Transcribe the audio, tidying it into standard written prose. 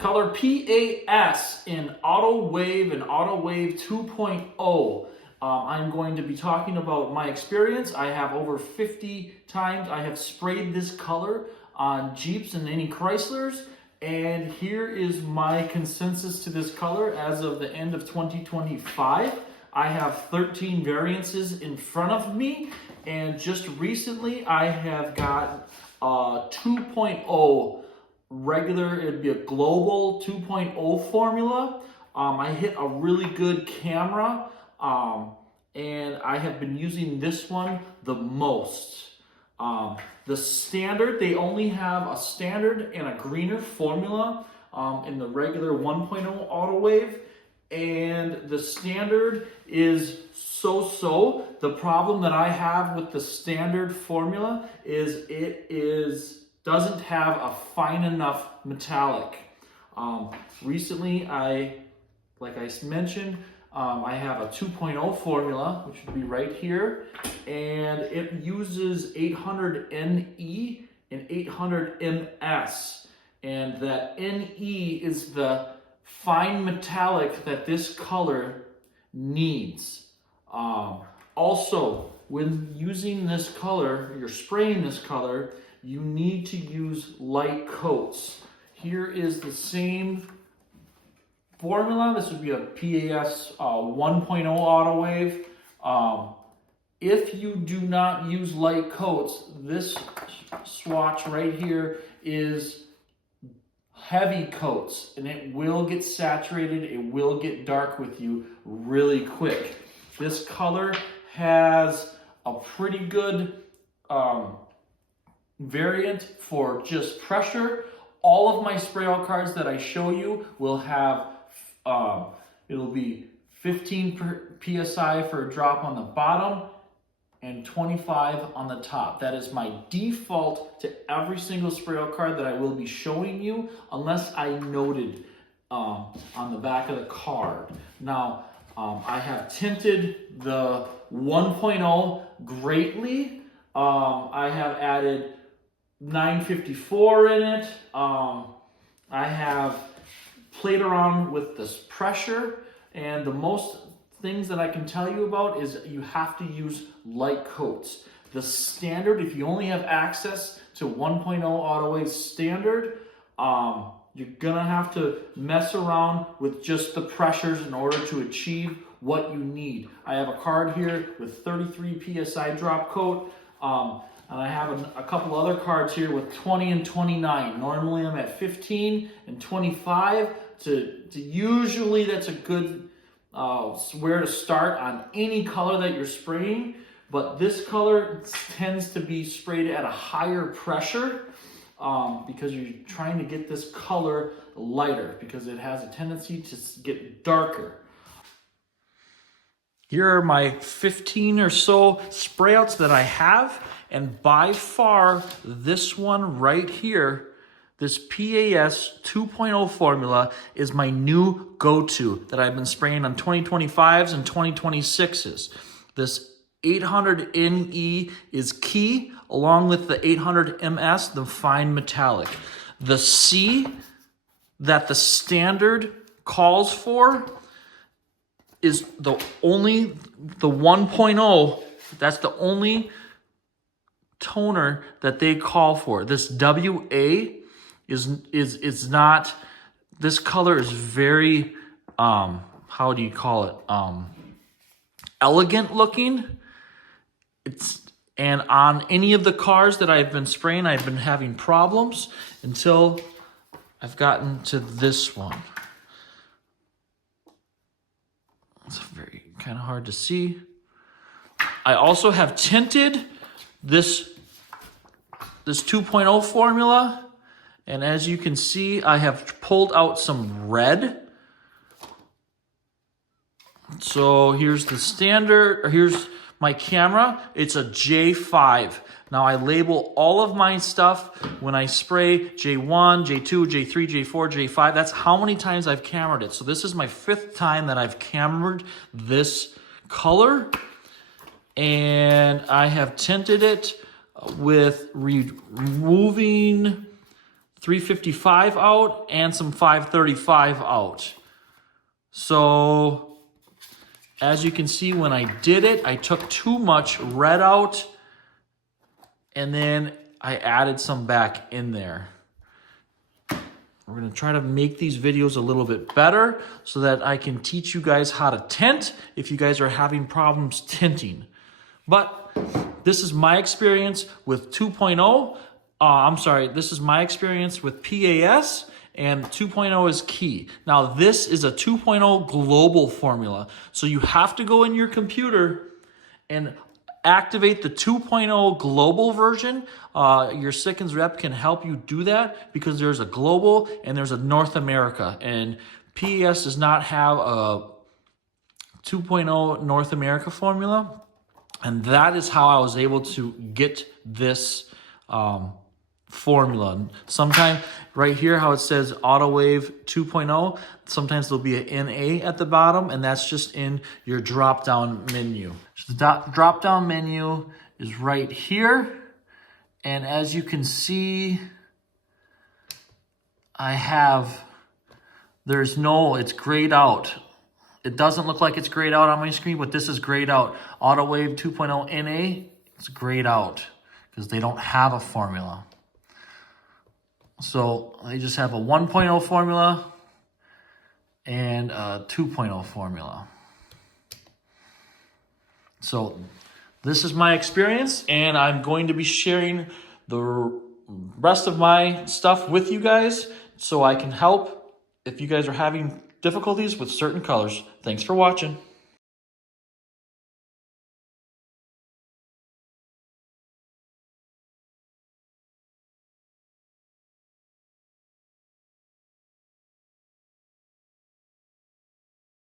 color PAS in Autowave and Autowave 2.0. I'm going to be talking about my experience. I have over 50 times I have sprayed this color on Jeeps and any Chryslers. And here is my consensus to this color as of the end of 2025. I have 13 variances in front of me. And just recently I have got 2.0 regular, it'd be a global 2.0 formula. I hit a really good camera. And I have been using this one the most. The standard, they only have a standard and a greener formula in the regular 1.0 Autowave. And the standard is so-so. The problem that I have with the standard formula is doesn't have a fine enough metallic. Recently, like I mentioned, I have a 2.0 formula, which would be right here, and it uses 800 NE and 800 MS, and that NE is the fine metallic that this color needs. Also, when using this color, you're spraying this color, you need to use light coats. Here is the same formula. This would be a PAS 1.0 Autowave. If you do not use light coats, this swatch right here is heavy coats, and it will get saturated, it will get dark with you really quick. This color has a pretty good variant for just pressure. All of my spray out cards that I show you will have it'll be 15 PSI for a drop on the bottom and 25 on the top. That is my default to every single spray out card that I will be showing you, unless I noted on the back of the card. Now, I have tinted the 1.0 greatly. I have added 954 in it. I have played around with this pressure, and the most things that I can tell you about is you have to use light coats. The standard, if you only have access to 1.0 Autowave standard, you're gonna have to mess around with just the pressures in order to achieve what you need. I have a card here with 33 PSI drop coat, and I have a couple other cards here with 20 and 29. Normally I'm at 15 and 25. Usually that's a good where to start on any color that you're spraying. But this color tends to be sprayed at a higher pressure because you're trying to get this color lighter, because it has a tendency to get darker. Here are my 15 or so spray outs that I have, and by far this one right here, this PAS 2.0 formula, is my new go-to that I've been spraying on 2025s and 2026s. This 800 NE is key, along with the 800 MS, the fine metallic. The C that the standard calls for is the 1.0, that's the only toner that they call for. This WA is not, this color is very, how do you call it? Elegant looking. And on any of the cars that I've been spraying, I've been having problems until I've gotten to this one. It's very kind of hard to see. I also have tinted this 2.0 formula, and as you can see, I have pulled out some red. So here's the standard, or here's my camera. It's a J5. Now I label all of my stuff when I spray J1, J2, J3, J4, J5. That's how many times I've cambered it. So this is my 5th time that I've cambered this color. And I have tinted it with removing 355 out and some 535 out. So as you can see, when I did it, I took too much red out and then I added some back in there. We're gonna try to make these videos a little bit better so that I can teach you guys how to tint if you guys are having problems tinting. But this is my experience with 2.0. This is my experience with PAS, and 2.0 is key. Now, this is a 2.0 global formula. So you have to go in your computer and activate the 2.0 global version. Your Sikkens rep can help you do that because there's a global and there's a North America. And PAS does not have a 2.0 North America formula. And that is how I was able to get this formula. Sometimes right here how it says Autowave 2.0, sometimes there'll be an NA at the bottom, and that's just in your drop down menu. So the drop down menu is right here, and as you can see, it's grayed out. It doesn't look like it's grayed out on my screen, but this is grayed out. Autowave 2.0 NA, it's grayed out because they don't have a formula. So they just have a 1.0 formula and a 2.0 formula. So this is my experience, and I'm going to be sharing the rest of my stuff with you guys so I can help if you guys are having difficulties with certain colors. Thanks for watching.